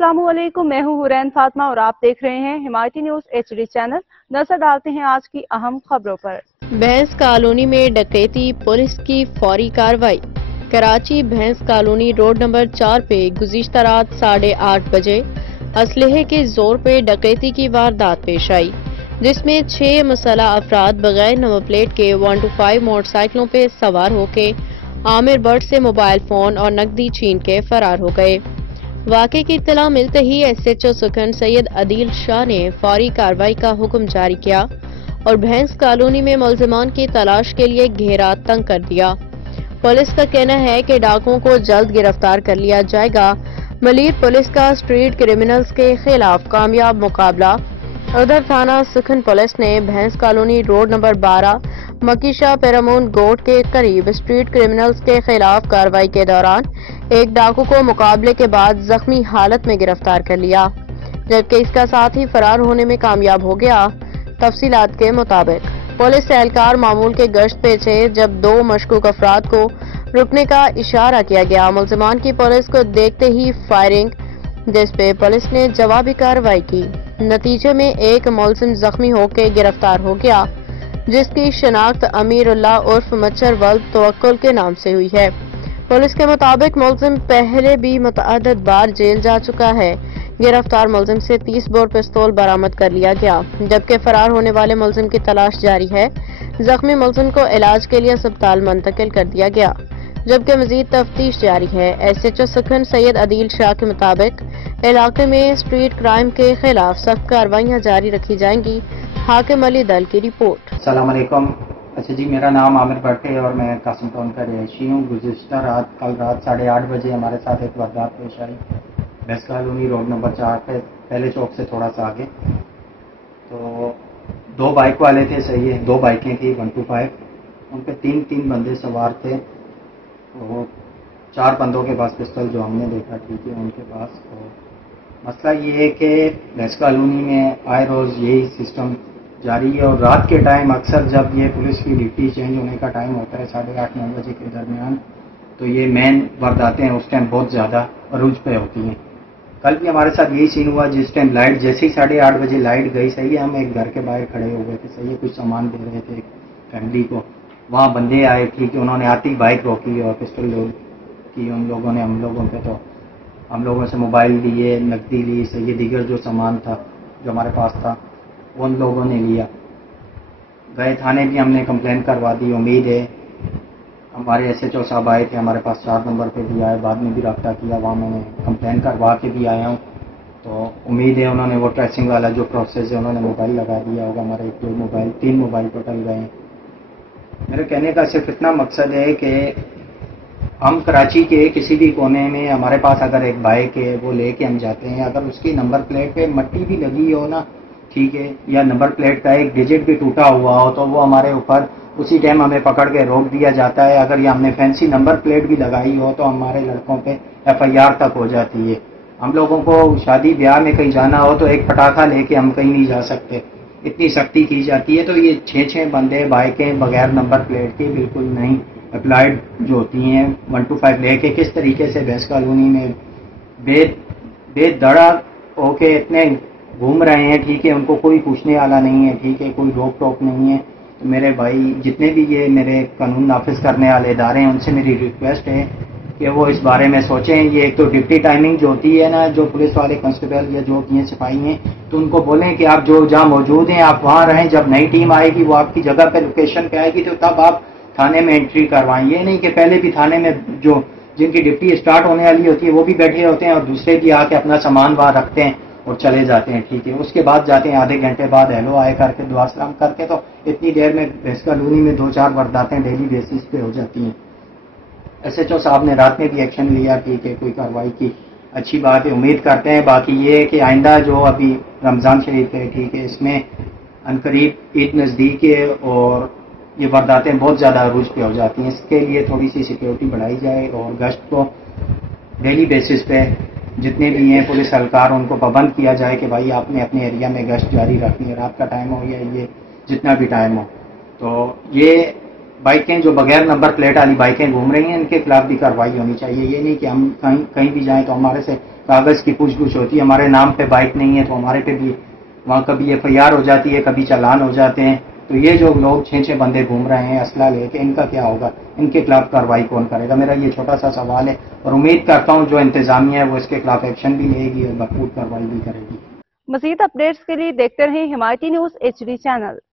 अस्सलामुअलैकुम, मैं हूँ हुरैन फातिमा और आप देख रहे हैं हिमायती न्यूज HD चैनल। नजर डालते हैं आज की अहम खबरों पर। भैंस कॉलोनी में डकैती, पुलिस की फौरी कार्रवाई। कराची भैंस कॉलोनी रोड नंबर 4 पे गुज़िश्ता रात 8:30 बजे असलहे के जोर पे डकैती की वारदात पेश आई, जिसमें 6 मुसल्लह अफराद बगैर नंबर प्लेट के 125 मोटरसाइकिलों पे सवार होके आमिर बट से मोबाइल फोन और नकदी छीन के फरार हो गए। वाक़े की इत्तला मिलते ही SHO सुखन सैयद अदील शाह ने फौरी कार्रवाई का हुक्म जारी किया और भैंस कॉलोनी में मुल्ज़िमान की तलाश के लिए घेरा तंग कर दिया। पुलिस का कहना है कि डाकुओं को जल्द गिरफ्तार कर लिया जाएगा। मलीर पुलिस का स्ट्रीट क्रिमिनल्स के खिलाफ कामयाब मुकाबला। उधर थाना सुखन पुलिस ने भैंस कॉलोनी रोड नंबर 12 मकीशा पेरामून गोट के करीब स्ट्रीट क्रिमिनल्स के खिलाफ कार्रवाई के दौरान एक डाकू को मुकाबले के बाद जख्मी हालत में गिरफ्तार कर लिया, जबकि इसका साथी फरार होने में कामयाब हो गया। तफसीलात के मुताबिक पुलिस एहलकार मामूल के गश्त पे थे जब 2 मशकूक अफराद को रुकने का इशारा किया गया। मुल्ज़िमान की पुलिस को देखते ही फायरिंग, जिस पे पुलिस ने जवाबी कार्रवाई की। नतीजे में एक मुल्ज़िम जख्मी होकर गिरफ्तार हो गया, जिसकी शनाख्त अमीरुल्लाह उर्फ मच्छर वल्द तवक्कुल के नाम से हुई है। पुलिस के मुताबिक मुल्ज़िम पहले भी मुतअद्दिद बार जेल जा चुका है। गिरफ्तार मुल्ज़िम से 30 बोर पिस्तौल बरामद कर लिया गया, जबकि फरार होने वाले मुल्ज़िम की तलाश जारी है। जख्मी मुल्ज़िम को इलाज के लिए अस्पताल मुंतकिल कर दिया गया, जबकि मजीद तफ्तीश जारी है। SHO सुखन सैयद अदील शाह के मुताबिक इलाके में स्ट्रीट क्राइम के खिलाफ सख्त कार्रवाइयाँ जारी रखी जाएंगी। हाकिम अली दल की रिपोर्ट। अस्सलाम वालेकुम। अच्छा जी, मेरा नाम आमिर भट्ट है और मैं कासिम टाउन का रहायशी हूँ। गुज़िश्ता रात कल रात 8:30 बजे हमारे साथ एक वारदात पेश आई भैंस कॉलोनी रोड नंबर 4 पे, पहले चौक से थोड़ा सा आगे। तो 2 बाइक वाले थे, सही है, 2 बाइकें थी 125, उन पे 3 बंदे सवार थे। तो 4 बंदों के पास पिस्तौल जो हमने देखा, ठीक है, उनके पास। तो मसला ये है कि भैंस कॉलोनी में आए रोज़ यही सिस्टम जारी है और रात के टाइम अक्सर जब ये पुलिस की ड्यूटी चेंज होने का टाइम होता है 8:30-9 बजे के दरमियान, तो ये मेन वारदातें हैं उस टाइम बहुत ज़्यादा अरूज पे होती हैं। कल भी हमारे साथ यही सीन हुआ, जिस टाइम लाइट जैसे ही 8:30 बजे लाइट गई, सही है, हम एक घर के बाहर खड़े हो गए थे, सही है, कुछ सामान दे रहे थे फैमिली को। वहाँ बंदे आए, ठीक है, उन्होंने आती बाइक रोकी और पिस्टल लोड की उन लोगों ने हम लोगों पे। तो हम लोगों से मोबाइल लिए, नकदी ली, सही है, दीगर जो सामान था जो हमारे पास था वो उन लोगों ने लिया। गए थाने भी हमने कंप्लेंट करवा दी। उम्मीद है, हमारे SHO साहब आए थे हमारे पास, 4 नंबर पे भी आए, बाद में भी रब्ता किया, वहाँ मैंने कंप्लेंट करवा के भी आया हूँ। तो उम्मीद है उन्होंने वो ट्रेसिंग वाला जो प्रोसेस है उन्होंने मोबाइल लगा दिया होगा। हमारे 2 मोबाइल 3 मोबाइल टोटल गए। मेरे कहने का सिर्फ इतना मकसद है कि हम कराची के किसी भी कोने में हमारे पास अगर एक बाइक है वो लेके हम जाते हैं, अगर उसकी नंबर प्लेट पे मट्टी भी लगी हो ना, ठीक है, या नंबर प्लेट का एक डिजिट भी टूटा हुआ हो, तो वो हमारे ऊपर उसी टाइम हमें पकड़ के रोक दिया जाता है। अगर ये हमने फैंसी नंबर प्लेट भी लगाई हो तो हमारे लड़कों पे FIR तक हो जाती है। हम लोगों को शादी ब्याह में कहीं जाना हो तो एक पटाखा लेके हम कहीं नहीं जा सकते, इतनी सख्ती की जाती है। तो ये 6 बंदे बाइकें बगैर नंबर प्लेट के बिल्कुल नहीं अप्लाइड जो होती हैं 125 लेके किस तरीके से भैंस कॉलोनी में बेधड़ा होके इतने घूम रहे हैं, ठीक है, उनको कोई पूछने वाला नहीं है, ठीक है, कोई रोक टोक नहीं है। तो मेरे भाई जितने भी ये मेरे कानून नाफिज करने वाले इदारे हैं, उनसे मेरी रिक्वेस्ट है कि वो इस बारे में सोचें। ये एक तो ड्यूटी टाइमिंग जो होती है ना, जो पुलिस वाले कांस्टेबल या जो ये सिपाही हैं, तो उनको बोलें कि आप जो जहाँ मौजूद हैं आप वहाँ रहें, जब नई टीम आएगी वो आपकी जगह पे लोकेशन पे आएगी तो तब आप थाने में एंट्री करवाएं। ये नहीं कि पहले भी थाने में जो जिनकी ड्यूटी स्टार्ट होने वाली होती है वो भी बैठे होते हैं और दूसरे भी आके अपना सामान वहाँ रखते हैं और चले जाते हैं, ठीक है, उसके बाद जाते हैं आधे घंटे बाद हेलो आए करके दुआ सलाम करके। तो इतनी देर में भैंस कॉलोनी में 2-4 वारदातें डेली बेसिस पे हो जाती हैं। SHO साहब ने रात में भी एक्शन लिया, ठीक है, कोई कार्रवाई की, अच्छी बात है, उम्मीद करते हैं। बाकी ये है कि आइंदा जो अभी रमज़ान शरीफ है, ठीक है, इसमें अनकरीब ईद नज़दीक है और ये वारदातें बहुत ज़्यादा अरूज पे हो जाती हैं। इसके लिए थोड़ी सी सिक्योरिटी बढ़ाई जाए और गश्त को डेली बेसिस पे जितने भी हैं पुलिस एहलकार उनको पाबंद किया जाए कि भाई आपने अपने एरिया में गश्त जारी रखनी है, रात का टाइम हो या ये जितना भी टाइम हो। तो ये बाइकें जो बगैर नंबर प्लेट वाली बाइकें घूम रही हैं, इनके खिलाफ भी कार्रवाई होनी चाहिए। ये नहीं कि हम कहीं भी जाएं तो हमारे से कागज की पूछ-गुछ होती है, हमारे नाम पे बाइक नहीं है तो हमारे पे भी वहाँ कभी FIR हो जाती है, कभी चालान हो जाते हैं। तो ये जो लोग 6-6 बंदे घूम रहे हैं असला लेके, इनका क्या होगा? इनके खिलाफ कार्रवाई कौन करेगा? मेरा ये छोटा सा सवाल है और उम्मीद करता हूँ जो इंतजामिया है वो इसके खिलाफ एक्शन भी लेगी और भरपूर कार्रवाई भी करेगी। मजीद अपडेट्स के लिए देखते रहें हिमायती न्यूज़ HD चैनल।